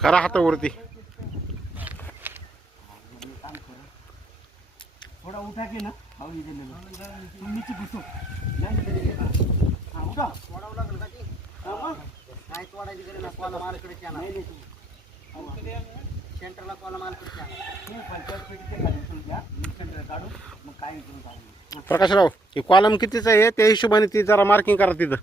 खरा हातावरती थोड़ा उठा के ना हाउ ये ले तुम नीचे घुसो हां उठा थोड़ा लागल का की हां काय तोडायची गरज ना कॉल मार्कडे चॅनल नाही सेंटरला कॉल मार्कडे चॅनल तू 50 फीटचे खाली उचल घ्या सेंटर काढू मग काय घेऊन जाऊ. प्रकाशराव हे कॉलम कितीचं आहे त्या हिशोबाने ती जरा मार्किंग करा तिथं.